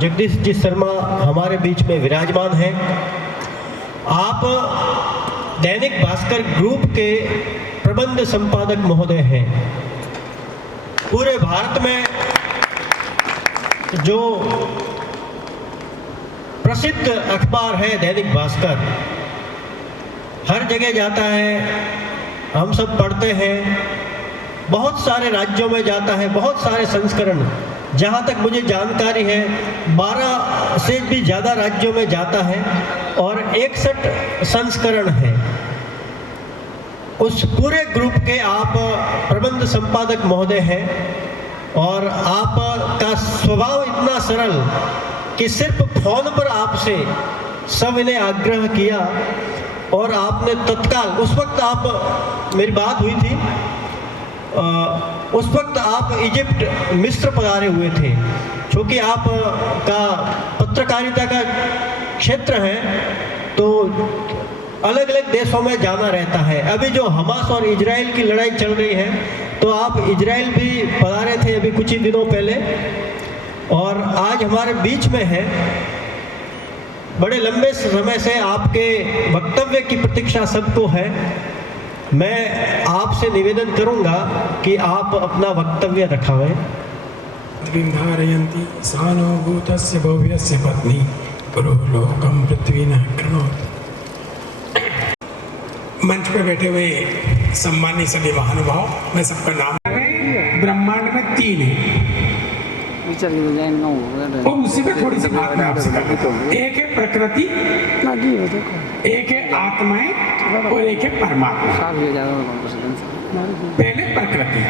जगदीश जी शर्मा हमारे बीच में विराजमान हैं। आप दैनिक भास्कर ग्रुप के प्रबंध संपादक महोदय हैं। पूरे भारत में जो प्रसिद्ध अखबार है दैनिक भास्कर, हर जगह जाता है, हम सब पढ़ते हैं, बहुत सारे राज्यों में जाता है, बहुत सारे संस्करण, जहाँ तक मुझे जानकारी है 12 से भी ज़्यादा राज्यों में जाता है और 61 संस्करण है। उस पूरे ग्रुप के आप प्रबंध संपादक महोदय हैं और आपका स्वभाव इतना सरल कि सिर्फ फोन पर आपसे सविनय आग्रह किया और आपने तत्काल, उस वक्त आप, मेरी बात हुई थी, उस वक्त आप इजिप्ट, मिस्र पधारे हुए थे। क्योंकि आपका पत्रकारिता का क्षेत्र है तो अलग अलग देशों में जाना रहता है। अभी जो हमास और इजराइल की लड़ाई चल रही है तो आप इजराइल भी पधारे थे अभी कुछ ही दिनों पहले और आज हमारे बीच में है। बड़े लंबे समय से आपके वक्तव्य की प्रतीक्षा सबको है। मैं आपसे निवेदन करूंगा कि आप अपना वक्तव्य रखावें। धारयन्ति सानुभूतस्य भव्यस्य पत्नी गुरु लोकम पृथ्वी न कृणोति। मंच पे बैठे हुए सम्मानित सभी महानुभाव, मैं सबका नाम, ब्रह्मांड में 3 है और उसी पे थोड़ी सी बात मैं आपसे करता। एक है प्रकृति, एक है आत्माएं और एक है परमात्मा। पहले प्रकृति।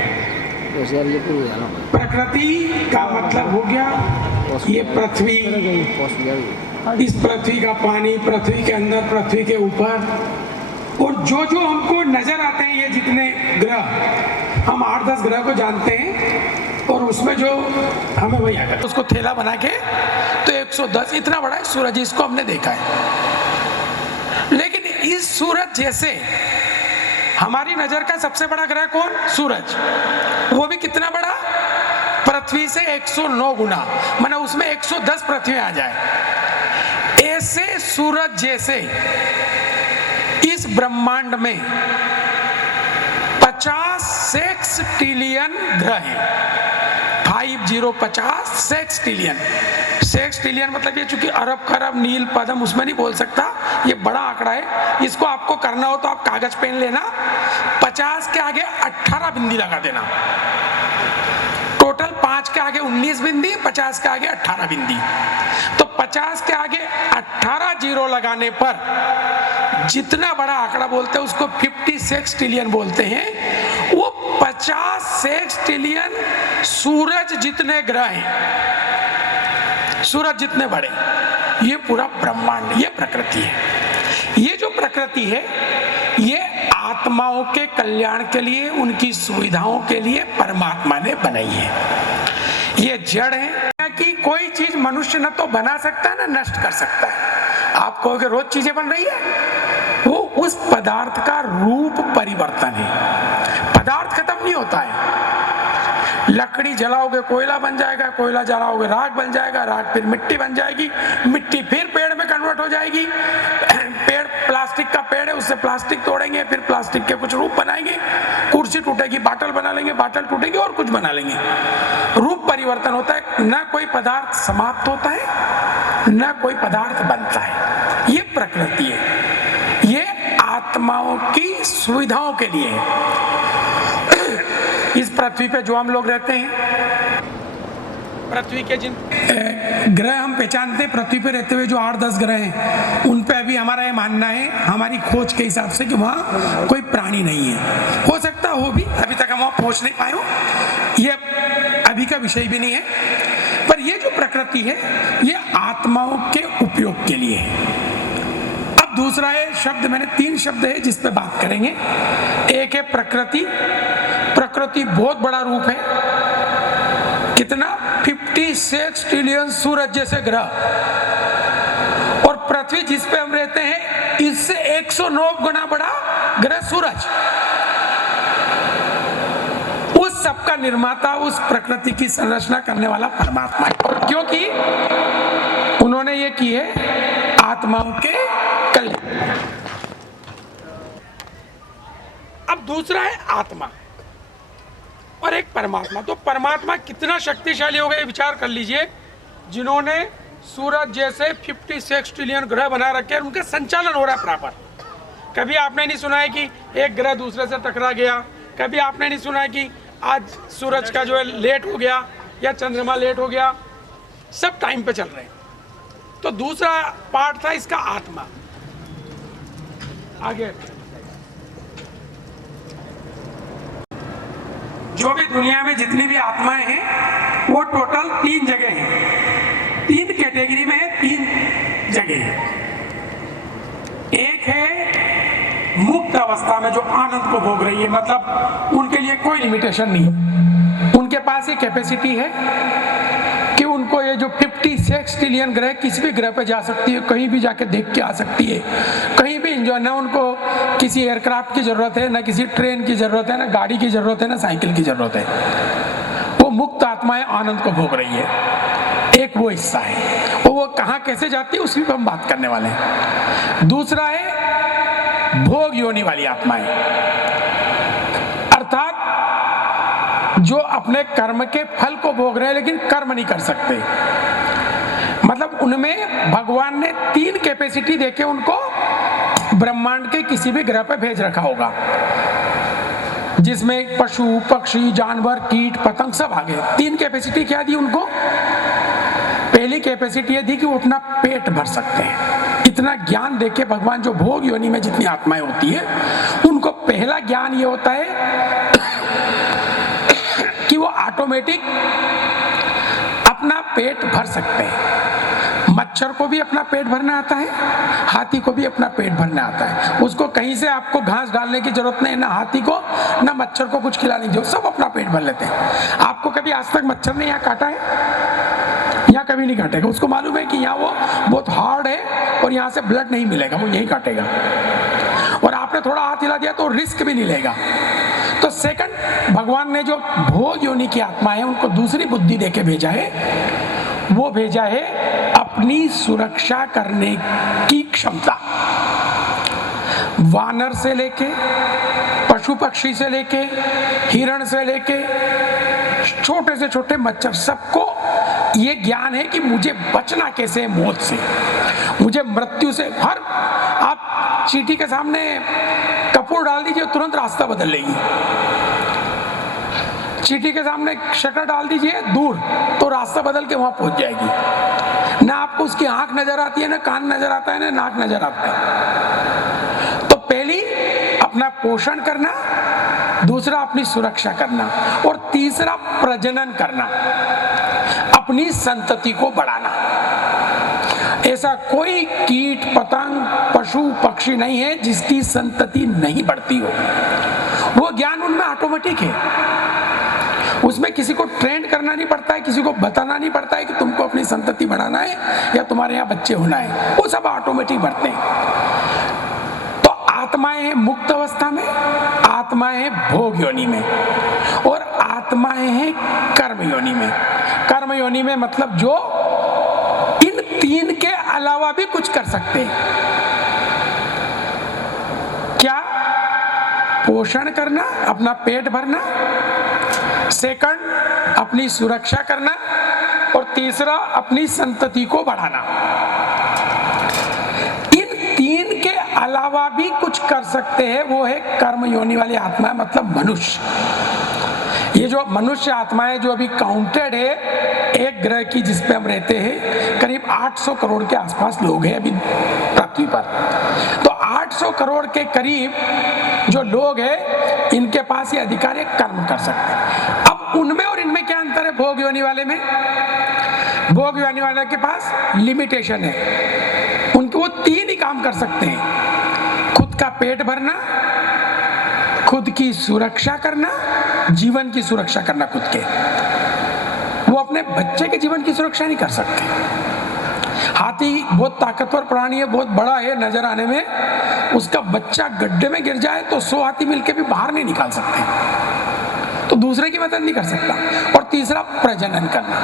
प्रकृति का मतलब हो गया ये पृथ्वी, इस पृथ्वी का पानी, पृथ्वी के अंदर, पृथ्वी के ऊपर, और जो जो हमको नजर आते हैं, ये जितने ग्रह, हम 8-10 ग्रह को जानते हैं और उसमें जो हमें वही आकर उसको थैला बना के तो 110 इतना बड़ा है सूरज, इसको हमने देखा है। लेकिन इस सूरज जैसे हमारी नजर का सबसे बड़ा ग्रह कौन? सूरज। वो भी कितना बड़ा? पृथ्वी से 109 गुना, माने उसमें 110 पृथ्वी आ जाए। ऐसे सूरज जैसे इस ब्रह्मांड में 50 सेक्सटिलियन ग्रह हैं। 50 सेक्सटिलियन। सेक्सटिलियन मतलब ये, चूंकि अरब खरब नील पदम उसमें नहीं बोल सकता, ये बड़ा आंकड़ा है। इसको आपको करना हो तो आप कागज पेन लेना, 50 के आगे 18 बिंदी लगा देना। टोटल 5 के आगे 19 बिंदी, 50 के आगे 18 बिंदी। तो 50 के आगे 18 जीरो लगाने पर जितना बड़ा आंकड़ा बोलते हैं उसको 50 सेक्सटिलियन बोलते हैं। वो 50 सेक्सटिलियन सूरज जितने ग्रह हैं, सूरज जितने बड़े, ये पूरा ब्रह्मांड, ये प्रकृति है। ये जो प्रकृति है ये आत्माओं के कल्याण के लिए, उनकी सुविधाओं के लिए परमात्मा ने बनाई है। ये जड़ है कि कोई चीज मनुष्य न तो बना सकता है न नष्ट कर सकता है। आप कहोगे रोज चीजें बन रही है, वो उस पदार्थ का रूप परिवर्तन है। पदार्थ खत्म नहीं होता है। लकड़ी जलाओगे कोयला बन जाएगा, कोयला जलाओगे राख बन जाएगा, राख फिर मिट्टी बन जाएगी, मिट्टी फिर पेड़ में कन्वर्ट हो जाएगी, पेड़ प्लास्टिक का पेड़ है, उससे प्लास्टिक तोड़ेंगे, फिर प्लास्टिक के कुछ रूप बनाएंगे, कुर्सी टूटेगी बाटल बना लेंगे, बाटल टूटेगी और कुछ बना लेंगे। रूप परिवर्तन होता है। न कोई पदार्थ समाप्त होता है न कोई पदार्थ बनता है। ये प्रकृति है, ये आत्माओं की सुविधाओं के लिए है। इस पृथ्वी पे जो हम लोग रहते हैं, पृथ्वी के जिन ग्रह हम पहचानते हैं, पृथ्वी पे रहते हुए जो 8-10 ग्रह हैं, उन पे अभी हमारा ये मानना है, हमारी खोज के हिसाब से, कि वहाँ कोई प्राणी नहीं है। हो सकता हो भी, अभी तक हम वहाँ पहुँच नहीं पाए हो, ये अभी का विषय भी नहीं है। पर ये जो प्रकृति है ये आत्माओं के उपयोग के लिए है। अब दूसरा है शब्द, मैंने 3 शब्द है जिस पे बात करेंगे। एक है प्रकृति। प्रकृति बहुत बड़ा रूप है। कितना? 50 सेक्सटिलियन सूरज जैसे ग्रह। और पृथ्वी जिस पे हम रहते हैं इससे 109 गुना बड़ा ग्रह सूरज। उस सबका निर्माता, उस प्रकृति की संरचना करने वाला परमात्मा है, क्योंकि उन्होंने ये की है आत्माओं के कल्याण। अब दूसरा है आत्मा और एक परमात्मा। तो परमात्मा कितना शक्तिशाली होगा ये विचार कर लीजिए। जिन्होंने सूरज जैसे 56 ट्रिलियन ग्रह बना रखे हैं, उनका संचालन हो रहा है प्रॉपर। कभी आपने नहीं सुना है कि एक ग्रह दूसरे से टकरा गया, कभी आपने नहीं सुना है कि आज सूरज का जो है लेट हो गया या चंद्रमा लेट हो गया, सब टाइम पे चल रहे हैं। तो दूसरा पार्ट था इसका आत्मा। आगे जो भी दुनिया में जितनी भी आत्माएं हैं वो टोटल 3 जगह हैं, 3 कैटेगरी में है, 3 जगह है। एक है मुक्त अवस्था में जो आनंद को भोग रही है, मतलब उनके लिए कोई लिमिटेशन नहीं है, उनके पास ये कैपेसिटी है कि उनको ये जो 56 ट्रिलियन ग्रह, किसी भी ग्रह पे जा सकती है, कहीं भी जाके देख के आ सकती है, कहीं भी इंजॉय, ना उनको किसी एयरक्राफ्ट की जरूरत है, ना किसी ट्रेन की जरूरत है, ना गाड़ी की जरूरत है, ना साइकिल की जरूरत है। वो मुक्त आत्माएं आनंद को भोग रही है। एक वो हिस्सा है, वो कहाँ कैसे जाती है उसी पर हम बात करने वाले हैं। दूसरा है भोग योनि वाली आत्माएं, अर्थात जो अपने कर्म के फल को भोग रहे हैं लेकिन कर्म नहीं कर सकते। मतलब उनमें भगवान ने 3 कैपेसिटी देके उनको ब्रह्मांड के किसी भी ग्रह पर भेज रखा होगा, जिसमें पशु पक्षी जानवर कीट पतंग सब आ गए। 3 कैपेसिटी क्या दी उनको? पहली कैपेसिटी ये दी कि वो अपना पेट भर सकते हैं। इतना ज्ञान देके भगवान जो भोग योनि में जितनी आत्माएं होती है उनको पहला ज्ञान ये होता है कि वो ऑटोमेटिक अपना पेट भर सकते हैं। मच्छर को भी अपना पेट भरना आता है, हाथी को भी अपना पेट भरना आता है। उसको कहीं से आपको घास डालने की जरूरत नहीं, ना हाथी को ना मच्छर को कुछ खिलाने की जरूरत, सब अपना पेट भर लेते हैं। आपको कभी आज तक मच्छर ने यहाँ काटा है? यहाँ कभी नहीं काटेगा। उसको मालूम है कि यहाँ वो बहुत हार्ड है और यहाँ से ब्लड नहीं मिलेगा, वो यही काटेगा। और आपने थोड़ा हाथ हिला दिया तो रिस्क भी नहीं लेगा। तो सेकंड, भगवान ने जो भोग योनि की आत्मा है उनको दूसरी बुद्धि देके भेजा है, वो भेजा है अपनी सुरक्षा करने की क्षमता। वानर से लेके पशु पक्षी से लेके हिरण से लेके छोटे से छोटे मच्छर, सबको ये ज्ञान है कि मुझे बचना कैसे है मौत से, मुझे मृत्यु से। हर आप चींटी के सामने कपूर डाल दीजिए तुरंत रास्ता बदल लेगी। चींटी के सामने शक्कर डाल दीजिए दूर तो रास्ता बदल के वहां पहुंच जाएगी। ना आपको उसकी आंख नजर आती है, ना कान नजर आता है, ना नाक नजर आता है। तो पहली अपना पोषण करना, दूसरा अपनी सुरक्षा करना और तीसरा प्रजनन करना, अपनी संतति को बढ़ाना। ऐसा कोई कीट पतंग पशु पक्षी नहीं है जिसकी संतति नहीं बढ़ती हो। वो ज्ञान उनमें ऑटोमेटिक है, उसमें किसी को ट्रेन करना नहीं पड़ता है, किसी को बताना नहीं पड़ता है कि तुमको अपनी संतति बढ़ाना है या तुम्हारे यहाँ बच्चे होना है, वो सब ऑटोमेटिक बढ़ते हैं। तो आत्माएं हैं मुक्त अवस्था में, आत्माएं हैं भोग योनि में और आत्माएं हैं कर्म योनि में। कर्म योनि में मतलब जो इन 3 के अलावा भी कुछ कर सकते हैं। क्या? पोषण करना, अपना पेट भरना, सेकंड अपनी सुरक्षा करना और तीसरा अपनी संतति को बढ़ाना। इन 3 के अलावा भी कुछ कर सकते हैं, वो है कर्म योनि वाली आत्मा, मतलब मनुष्य। ये जो मनुष्य आत्माएं जो अभी काउंटेड है एक ग्रह की जिस पे हम रहते हैं, करीब 800 करोड़ के आसपास लोग हैं अभी पृथ्वी पर। तो 800 करोड़ के करीब जो लोग हैं इनके पास ये अधिकार है कर्म कर सकते हैं। अब उनमें और इनमें क्या अंतर है? भोग योनि वाले में, भोग योनि वाले के पास लिमिटेशन है, उनके वो 3 ही काम कर सकते हैं, खुद का पेट भरना, खुद की सुरक्षा करना, जीवन की सुरक्षा करना खुद के। वो अपने बच्चे के जीवन की सुरक्षा नहीं कर सकते। हाथी बहुत ताकतवर प्राणी है, बहुत बड़ा है नजर आने में, उसका बच्चा गड्ढे में गिर जाए तो 100 हाथी मिलके भी बाहर नहीं निकाल सकते। तो दूसरे की मदद नहीं कर सकता। और तीसरा प्रजनन करना।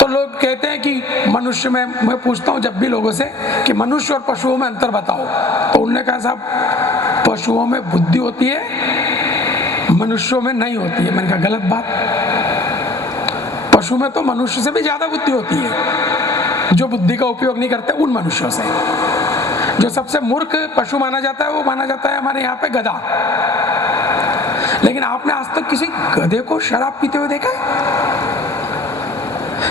तो लोग कहते हैं कि मनुष्य में, मैं पूछता हूं जब भी लोगों से कि मनुष्य और पशुओं में अंतर बताओ, तो उन्होंने कहा साहब पशुओं में बुद्धि होती है, मनुष्यों में नहीं होती है। मैंने कहा गलत बात, पशु में तो मनुष्य से भी ज्यादा बुद्धि होती है। जो बुद्धि का उपयोग नहीं करते उन मनुष्यों से। जो सबसे मूर्ख पशु माना जाता है वो माना जाता है हमारे यहाँ पे गधा। लेकिन आपने आज तक किसी गधे को शराब पीते हुए देखा है?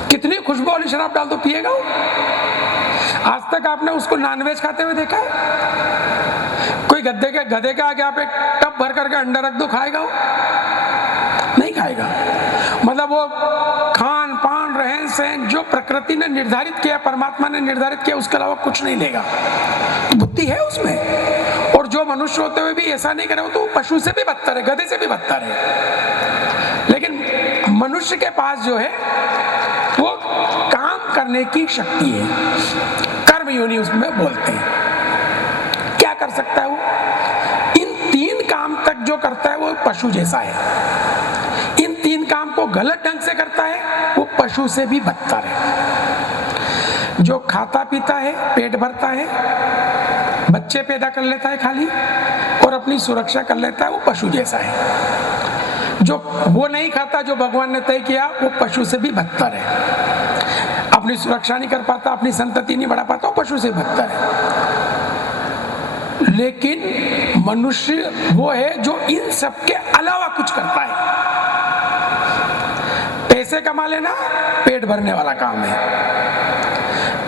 कितनी खुशबू वाली शराब डाल दो पिएगा वो। आज तक आपने उसको नॉनवेज खाते हुए देखा है? कोई गधे के आगे आप एक टब भर करके अंडा रख दो, खाएगा वो? नहीं खाएगा। मतलब वो खान पान रहन सहन जो प्रकृति ने निर्धारित किया, परमात्मा ने निर्धारित किया, उसके अलावा कुछ नहीं लेगा। तो बुद्धि है उसमें। और जो मनुष्य होते हुए भी ऐसा नहीं करे तो पशु से भी बदतर है, गधे से भी बदतर है। लेकिन मनुष्य के पास जो है वो काम करने की शक्ति है, कर्म योनि उसमें बोलते हैं। क्या कर सकता है वो? इन 3 काम तक जो करता है वो पशु जैसा है। इन 3 काम को गलत ढंग से करता है वो पशु से भी बदतर है। जो खाता पीता है, पेट भरता है, बच्चे पैदा कर लेता है खाली, और अपनी सुरक्षा कर लेता है, वो पशु जैसा है। जो वो नहीं खाता, जो भगवान ने तय किया, वो पशु से भी बदतर है। अपनी सुरक्षा नहीं कर पाता, अपनी संतति नहीं बढ़ा पाता, वो पशु से बदतर है। लेकिन मनुष्य वो है जो इन सब के अलावा कुछ करता है। पैसे कमा लेना पेट भरने वाला काम है।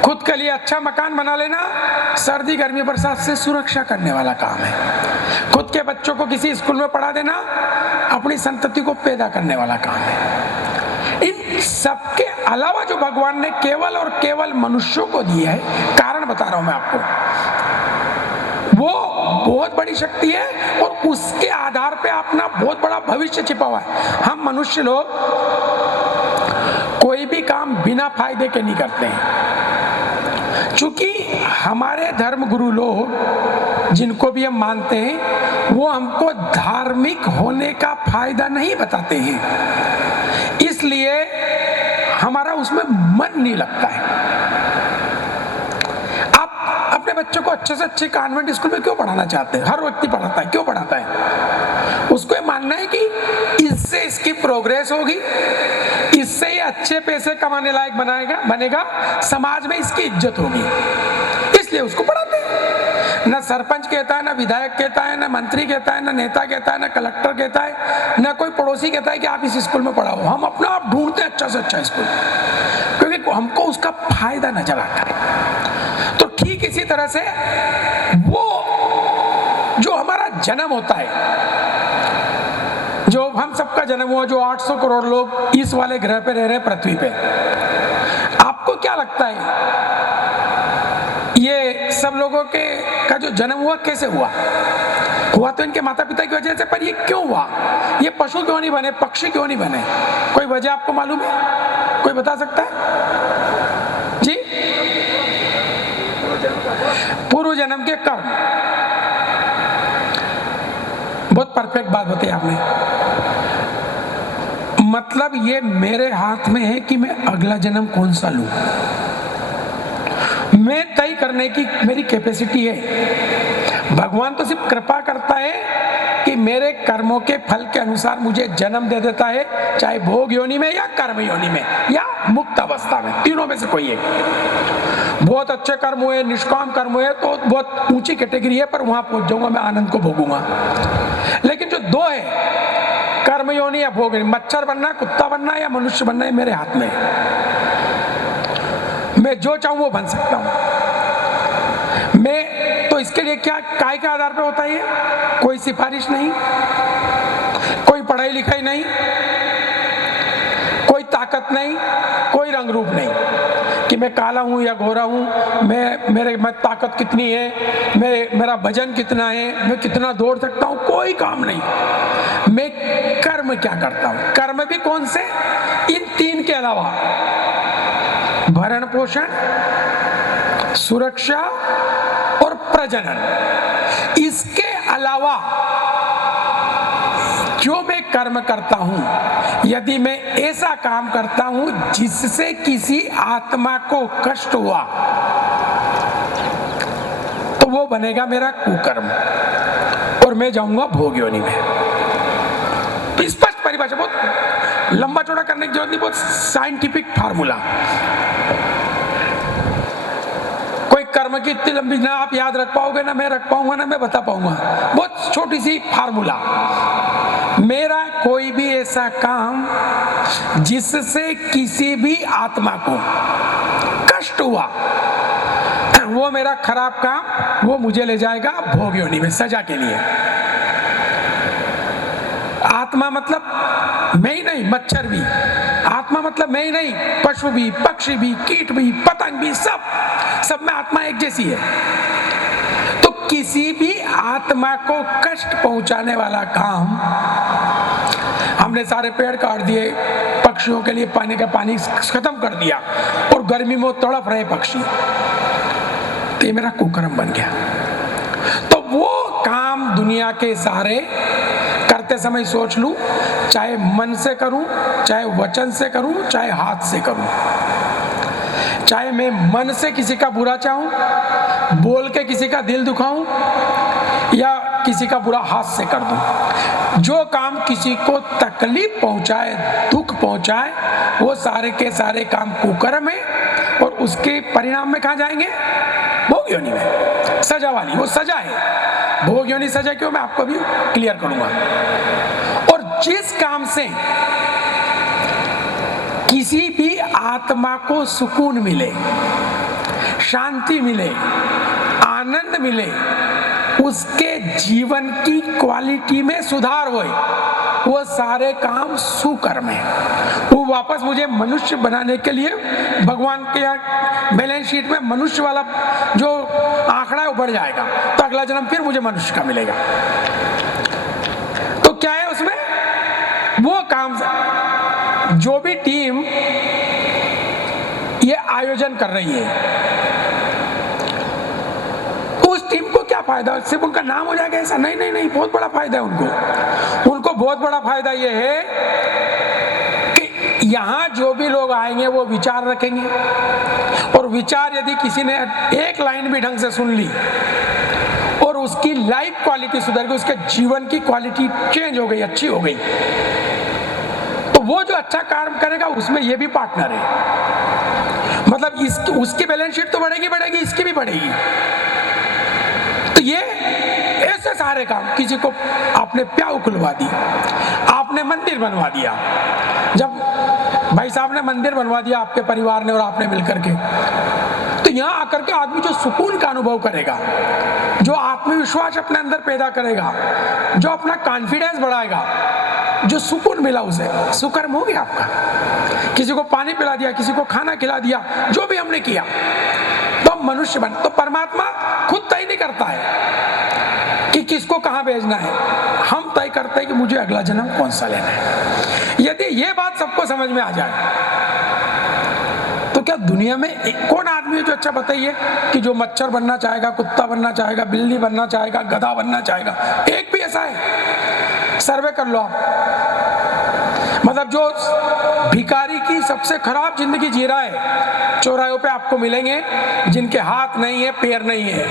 खुद के लिए अच्छा मकान बना लेना सर्दी गर्मी बरसात से सुरक्षा करने वाला काम है। खुद के बच्चों को किसी स्कूल में पढ़ा देना अपनी संतति को पैदा करने वाला काम है। इन सब के अलावा जो भगवान ने केवल और केवल मनुष्यों को दिया है, कारण बता रहा हूं मैं आपको, वो बहुत बड़ी शक्ति है और उसके आधार पे अपना बहुत बड़ा भविष्य छिपा हुआ है। हम मनुष्य लोग कोई भी काम बिना फायदे के नहीं करते हैं। चूंकि हमारे धर्म गुरु लोग जिनको भी हम मानते हैं वो हमको धार्मिक होने का फायदा नहीं बताते हैं, इसलिए हमारा उसमें मन नहीं लगता है। आप अपने बच्चों को अच्छे से अच्छे कॉन्वेंट स्कूल में क्यों पढ़ाना चाहते हैं? हर व्यक्ति पढ़ाता है, क्यों पढ़ाता है? उसको ये मानना है कि इससे इसकी प्रोग्रेस होगी, इससे ये अच्छे पैसे कमाने लायक बनेगा, समाज में इसकी इज्जत होगी, इसलिए उसको पढ़ाते हैं। न सरपंच कहता है, न विधायक कहता है, न मंत्री कहता है, न नेता कहता है, न कलेक्टर कहता है, न कोई पड़ोसी कहता है कि आप इस स्कूल में पढ़ाओ। हम अपना आप ढूंढते हैं अच्छा से अच्छा स्कूल, क्योंकि हमको उसका फायदा नजर आता है। तो ठीक इसी तरह से वो जो हमारा जन्म होता है, जो हम सबका जन्म हुआ, जो 800 करोड़ लोग इस वाले ग्रह पे रह रहे पृथ्वी पे, आपको क्या लगता है ये सब लोगों का जो जन्म हुआ कैसे हुआ? हुआ तो इनके माता पिता की वजह से, पर ये क्यों हुआ? ये पशु क्यों नहीं बने, पक्षी क्यों नहीं बने? कोई वजह आपको मालूम है? कोई बता सकता है जी? पूर्व जन्म के कर्म। बहुत परफेक्ट बात बताई आपने। मतलब ये मेरे हाथ में है कि मैं अगला जन्म कौन सा लूं, मैं तय करने की मेरी कैपेसिटी है। भगवान तो सिर्फ कृपा करता है कि मेरे कर्मों के फल के अनुसार मुझे जन्म दे देता है, चाहे भोग योनि में या कर्म योनि में या मुक्त अवस्था में, तीनों में से कोई एक। बहुत अच्छे कर्म हुए, निष्काम कर्म हुए तो बहुत ऊंची कैटेगरी है, पर वहां पहुंच जाऊंगा, मैं आनंद को भोगूंगा। लेकिन जो 2 है, कर्म योनि या भोग योनि, मच्छर बनना, कुत्ता बनना या मनुष्य बनना, है मेरे हाथ में। मैं जो चाहूं वो बन सकता हूं। मैं तो इसके लिए क्या काय के आधार पर होता है? कोई सिफारिश नहीं, कोई पढ़ाई लिखाई नहीं, कोई ताकत नहीं, कोई रंग रूप नहीं कि मैं काला हूं या गोरा हूं, मैं ताकत कितनी है, मेरा वजन कितना है, मैं कितना दौड़ सकता हूं, कोई काम नहीं। मैं कर्म क्या करता हूं? कर्म भी कौन से? इन 3 के अलावा भरण पोषण, सुरक्षा और प्रजनन। इसके अलावा जो मैं कर्म करता हूं, यदि मैं ऐसा काम करता हूं जिससे किसी आत्मा को कष्ट हुआ, तो वो बनेगा मेरा कुकर्म और मैं जाऊंगा भोग योनि में। स्पष्ट परिभाषा, बहुत लंबा चौड़ा करने की जरूरत नहीं, बहुत साइंटिफिक फार्मूला। कोई कर्म की इतनी लंबी ना आप याद रख पाओगे, ना मैं रख पाऊंगा, ना मैं बता पाऊंगा। बहुत छोटी सी फार्मूला, मेरा कोई भी ऐसा काम जिससे किसी भी आत्मा को कष्ट हुआ, वो मेरा खराब काम, वो मुझे ले जाएगा भोग योनि में, सजा के लिए। आत्मा मतलब मैं ही नहीं, मच्छर भी। आत्मा मतलब मैं ही नहीं, पशु भी, पक्षी भी, कीट भी, पतंग भी, सब में आत्मा एक जैसी है। तो किसी भी आत्मा को कष्ट पहुंचाने वाला काम, हमने सारे पेड़ काट दिए, पक्षियों के लिए पानी का पानी खत्म कर दिया और गर्मी में तड़प रहे पक्षी, तो ये मेरा कुकर्म बन गया। तो वो काम दुनिया के सारे करते समय सोच लूं, चाहे मन से करूं, चाहे वचन से करूं, चाहे हाथ से करूं, चाहे मैं मन से किसी का बुरा चाहूं, बोल के किसी का दिल दुखाऊं, या किसी का बुरा हाथ से कर दूं, जो काम किसी को तकलीफ पहुंचाए, दुख पहुंचाए, वो सारे के सारे काम कुकर्म है और उसके परिणाम में कहां जाएंगे? भोग योनि में, सजा वाली। वो सजा है, भोग योनि सजा क्यों, मैं आपको भी क्लियर करूंगा। और जिस काम से किसी भी आत्मा को सुकून मिले, शांति मिले, आनंद मिले, उसके जीवन की क्वालिटी में सुधार होए, वो सारे काम सुकर्म है। वो वापस मुझे मनुष्य बनाने के लिए भगवान के यहाँ बैलेंस शीट में मनुष्य वाला जो आंकड़ा है वो बढ़ जाएगा, तो अगला जन्म फिर मुझे मनुष्य का मिलेगा। तो क्या है उसमें? वो काम, जो भी टीम ये आयोजन कर रही है, उस टीम को क्या फायदा? सिर्फ उनका नाम हो जाएगा ऐसा? नहीं नहीं नहीं, बहुत बड़ा फायदा है उनको बहुत बड़ा फायदा ये है कि यहाँ जो भी लोग आएंगे वो विचार रखेंगे, और विचार यदि किसी ने एक लाइन भी ढंग से सुन ली और उसकी लाइफ क्वालिटी सुधर गई, उसके जीवन की क्वालिटी चेंज हो गई, अच्छी हो गई, तो वो जो अच्छा काम करेगा उसमें ये भी पार्टनर है। मतलब उसकी बैलेंस शीट तो बढ़ेगी, इसकी भी बढ़ेगी। तो ये ऐसे सारे काम, किसी को आपने प्याऊ खुलवा दी, आपने मंदिर बनवा दिया, जब भाई साहब ने मंदिर बनवा दिया आपके परिवार ने और आपने मिलकर के, तो यहाँ आकर के आदमी जो सुकून का अनुभव करेगा, जो आत्मविश्वास अपने अंदर पैदा करेगा, जो अपना कॉन्फिडेंस बढ़ाएगा, जो सुकून मिला उसे, सुकर्म हो गया आपका। किसी को पानी पिला दिया, किसी को खाना खिला दिया, जो भी हमने किया, तो हम मनुष्य बन। तो परमात्मा खुद तय नहीं करता है कि किसको कहां भेजना है, हम तय करते हैं कि मुझे अगला जन्म कौन सा लेना है। यदि ये बात सबको समझ में आ जाए, तो क्या दुनिया में कौन आदमी है जो, अच्छा बताइए, कि जो मच्छर बनना चाहेगा, कुत्ता बनना चाहेगा, बिल्ली बनना चाहेगा, गधा बनना चाहेगा? एक भी ऐसा है? सर्वे कर लो आप। मतलब जो भिखारी की सबसे खराब जिंदगी जी रहा है, चौराहों पे आपको मिलेंगे जिनके हाथ नहीं है, पैर नहीं है,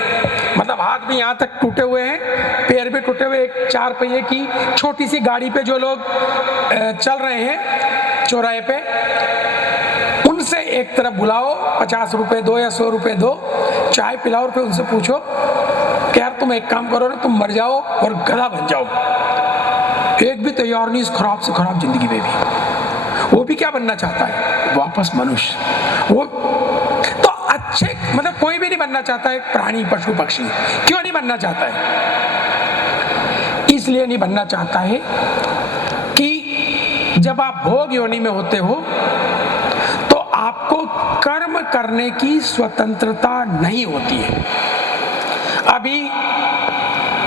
मतलब हाथ भी यहाँ तक टूटे हुए हैं, पैर भी टूटे हुए, एक 4 पहिए की छोटी सी गाड़ी पे जो लोग चल रहे हैं चौराहे पे, उनसे एक तरफ बुलाओ, 50 रुपए दो या 100 रुपए दो, चाय पिलाओ, और फिर उनसे पूछो कि यार तुम एक काम करो ना, तुम मर जाओ और गधा बन जाओ। एक भी तैयार नहीं इस खराब से खराब जिंदगी में भी। वो भी क्या बनना चाहता है? वापस मनुष्य। वो तो अच्छे, मतलब कोई भी नहीं बनना चाहता है, प्राणी, पशु, पक्षी। क्यों नहीं बनना चाहता है? इसलिए नहीं बनना चाहता है कि जब आप भोग योनि में होते हो तो आपको कर्म करने की स्वतंत्रता नहीं होती है। अभी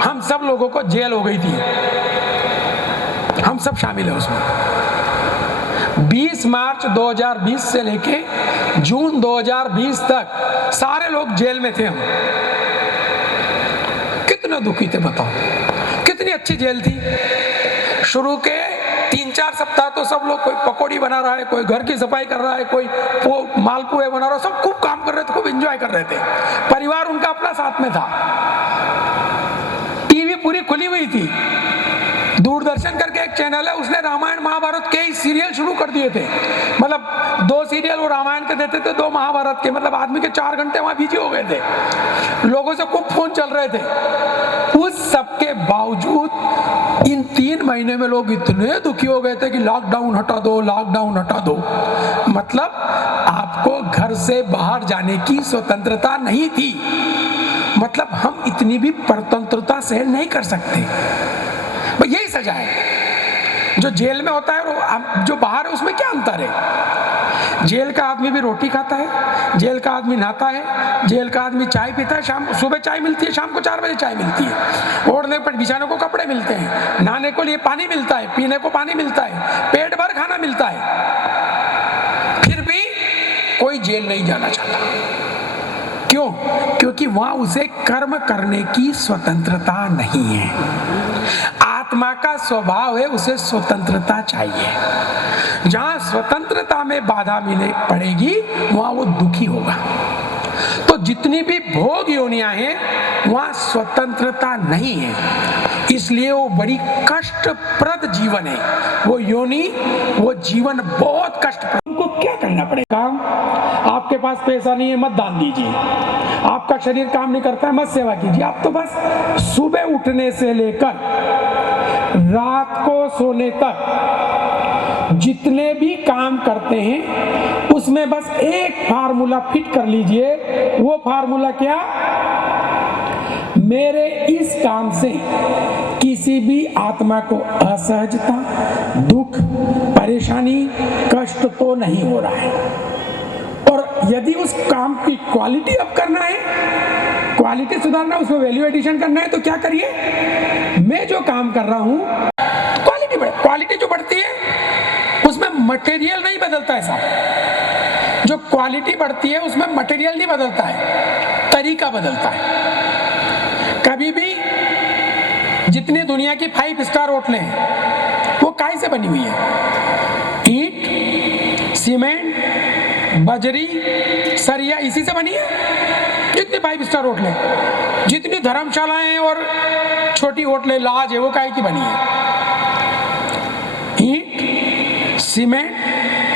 हम सब लोगों को जेल हो गई थी, हम सब शामिल हैं उसमें। 20 मार्च 2020 से लेके जून 2020 तक सारे लोग जेल में थे। हम कितने दुखी थे बताओ, कितनी अच्छी जेल थी। शुरू के 3-4 सप्ताह तो सब लोग, कोई पकौड़ी बना रहा है, कोई घर की सफाई कर रहा है, कोई मालपुए बना रहा है, सब खूब काम कर रहे थे, खूब एंजॉय कर रहे थे। परिवार उनका अपना साथ में था। टीवी पूरी खुली हुई थी। दूरदर्शन करके एक चैनल है, उसने रामायण महाभारत के ही सीरियल शुरू कर दिए थे। मतलब 2 सीरियल वो रामायण के देते थे, 2 महाभारत के। मतलब आदमी के 4 घंटे वहां बिजी हो गए थे। लोगों से खूब फोन चल रहे थे। उस सब के बावजूद इन 3 महीने में लोग इतने दुखी हो गए थे कि लॉकडाउन हटा दो, लॉकडाउन हटा दो। मतलब आपको घर से बाहर जाने की स्वतंत्रता नहीं थी। मतलब हम इतनी भी परतंत्रता सहन नहीं कर सकते। यही सजा है। जो जेल में होता है और जो बाहर है उसमें क्या अंतर है? जेल का आदमी भी रोटी खाता है, जेल का आदमी नहाता है, जेल का आदमी चाय पीता है। शाम सुबह चाय मिलती है, शाम को 4 बजे चाय मिलती है। ओढ़ने पर बिछाने को कपड़े मिलते हैं, नहाने को लिए पानी मिलता है, पीने को पानी मिलता है, पेट भर खाना मिलता है। फिर भी कोई जेल नहीं जाना चाहता। क्यों? क्योंकि वहां उसे कर्म करने की स्वतंत्रता नहीं है। आत्मा का स्वभाव है, उसे स्वतंत्रता चाहिए। जहां स्वतंत्रता में बाधा मिले पड़ेगी वहां वो दुखी होगा। तो जितनी भी भोग योनियां हैं वहां स्वतंत्रता नहीं है, इसलिए वो बड़ी कष्टप्रद जीवन है। वो योनि, वो जीवन बहुत कष्टप्रद। उनको क्या करना पड़ेगा? आपके पास पैसा नहीं है, मत दान दीजिए। आपका शरीर काम नहीं करता है, मत सेवा कीजिए। आप तो बस सुबह उठने से लेकर रात को सोने तक जितने भी काम करते हैं उसमें बस एक फार्मूला फिट कर लीजिए। वो फार्मूला क्या? मेरे इस काम से किसी भी आत्मा को असहजता, दुख, परेशानी, कष्ट तो नहीं हो रहा है। और यदि उस काम की क्वालिटी अप करना है, क्वालिटी सुधारना, उसमें वैल्यू एडिशन करना है, तो क्या करिए? मैं जो काम कर रहा हूं क्वालिटी बढ़े। क्वालिटी जो बढ़ती है उसमें मटेरियल नहीं बदलता है साहब। जो क्वालिटी बढ़ती है उसमें मटेरियल नहीं बदलता है, तरीका बदलता है। कभी भी जितनी दुनिया की 5 स्टार होटलें हैं वो काहे से बनी हुई है? ईंट, सीमेंट, बजरी, सरिया, इसी से बनी है। जितनी 5 स्टार होटलें, जितनी धर्मशालाएं और छोटी होटलें, लॉज है, वो काहे की बनी है? ईंट, सीमेंट,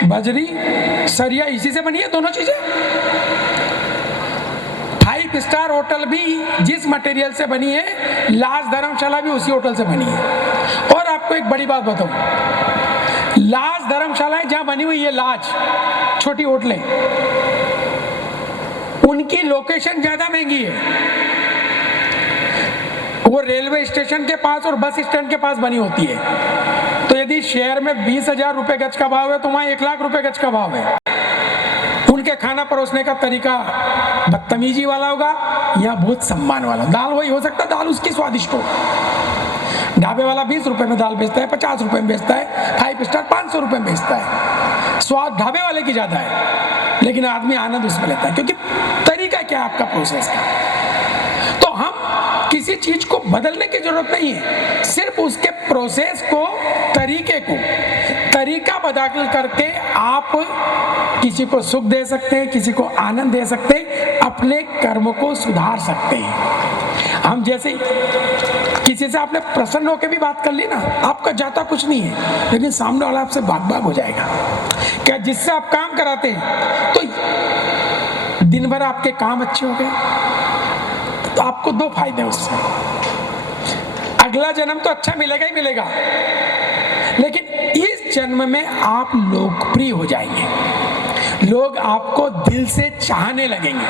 बजरी, सरिया, इसी से बनी है दोनों चीजें। 5 स्टार होटल भी जिस मटेरियल से बनी है, लॉज धर्मशाला भी उसी होटल से बनी है। और आपको एक बड़ी बात बताऊं, लॉज धर्मशालाएं जहां बनी हुई है, लॉज, छोटी होटलें, उनकी लोकेशन ज्यादा महंगी है। वो रेलवे स्टेशन के पास और बस स्टैंड के पास बनी होती है। तो यदि शहर में 20,000 रुपए गज का भाव है तो वहां 1 लाख रुपए गज का भाव है। उनके खाना परोसने का तरीका बदतमीजी वाला होगा या बहुत सम्मान वाला। दाल वही हो सकता है, दाल उसकी स्वादिष्ट हो। ढाबे वाला 20 रुपए में दाल बेचता है, 50 रुपए में बेचता है। 5 स्टार 500 रुपए में बेचता है। स्वाद ढाबे वाले की ज्यादा है, लेकिन आदमी आनंद उसमें लेता है, क्योंकि तरीका क्या है आपका, प्रोसेस का। तो हम किसी चीज को बदलने की जरूरत नहीं है, सिर्फ उसके प्रोसेस को, तरीके को, तरीका बदल करके आप किसी को सुख दे सकते हैं, किसी को आनंद दे सकते हैं, अपने कर्म को सुधार सकते हैं। हम जैसे किसी से आपने प्रसन्न होकर भी बात कर ली ना, आपका जाता कुछ नहीं है, लेकिन सामने वाला आपसे भाग हो जाएगा। क्या जिससे आप काम कराते हैं तो दिन भर आपके काम अच्छे हो गए, तो आपको 2 फायदे उससे। अगला जन्म तो अच्छा मिलेगा ही मिलेगा, लेकिन इस जन्म में आप लोकप्रिय हो जाएंगे। लोग आपको दिल से चाहने लगेंगे।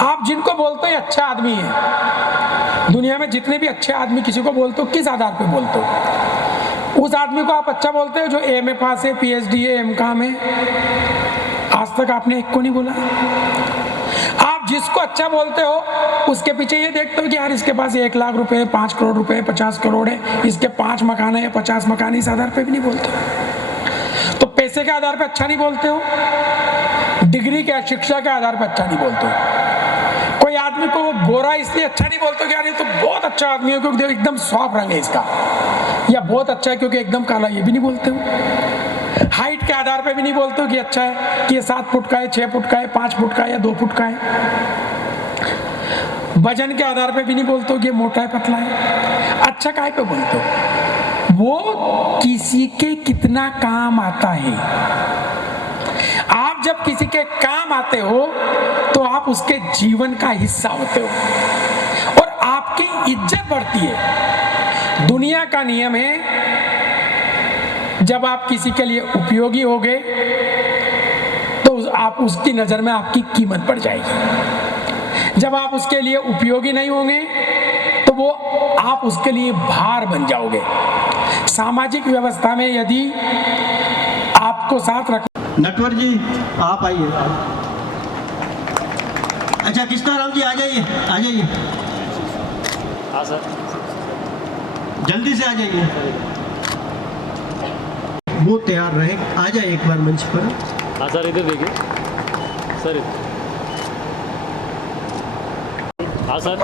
आप जिनको बोलते हैं अच्छा आदमी है, दुनिया में जितने भी अच्छे आदमी किसी को बोलते हो, किस आधार पे बोलते हो? उस आदमी को आप अच्छा बोलते हो जो एमए पास है, पीएचडी है, एमकॉम है। आज तक आपने एक को नहीं बोला। आप जिसको अच्छा बोलते हो उसके पीछे ये देखते हो कि यार इसके पास 1 लाख रुपए, 5 करोड़ रुपए, 50 करोड़ है, इसके 5 मकान है, 50 मकान, इस आधार पे भी नहीं बोलते। तो पैसे के आधार पे अच्छा नहीं बोलते हो, डिग्री के, शिक्षा के आधार पे अच्छा नहीं बोलते हो। कोई आदमी को गोरा इसलिए अच्छा नहीं बोलते कि यार ये तो बहुत अच्छा आदमी है क्योंकि एकदम साफ रंग है इसका, या बहुत अच्छा है क्योंकि एकदम काला, ये भी नहीं बोलते हो। हाइट के आधार पे भी नहीं बोलते हो कि अच्छा है कि ये 7 फुट का है, 6 फुट का है, 5 फुट का है या 2 फुट का है। वजन के आधार पे भी नहीं बोलते हो कि ये मोटा है, पतला है। अच्छा काहे पे बोलते हो? वो किसी के कितना काम आता है। आप जब किसी के काम आते हो तो आप उसके जीवन का हिस्सा होते हो और आपकी इज्जत बढ़ती है। दुनिया का नियम है, जब आप किसी के लिए उपयोगी होगे तो आप उसकी नजर में आपकी कीमत बढ़ जाएगी। जब आप उसके लिए उपयोगी नहीं होंगे तो वो आप उसके लिए भार बन जाओगे। सामाजिक व्यवस्था में यदि आपको साथ रख। नटवर जी आप आइए। अच्छा कृष्णाराम जी आ जाइए, आ जाइए। हाँ सर, जल्दी से आ जाइए। वो तैयार रहे, आ जाए एक बार मंच पर। हाँ सर, इधर देखिए सर। हाँ सर।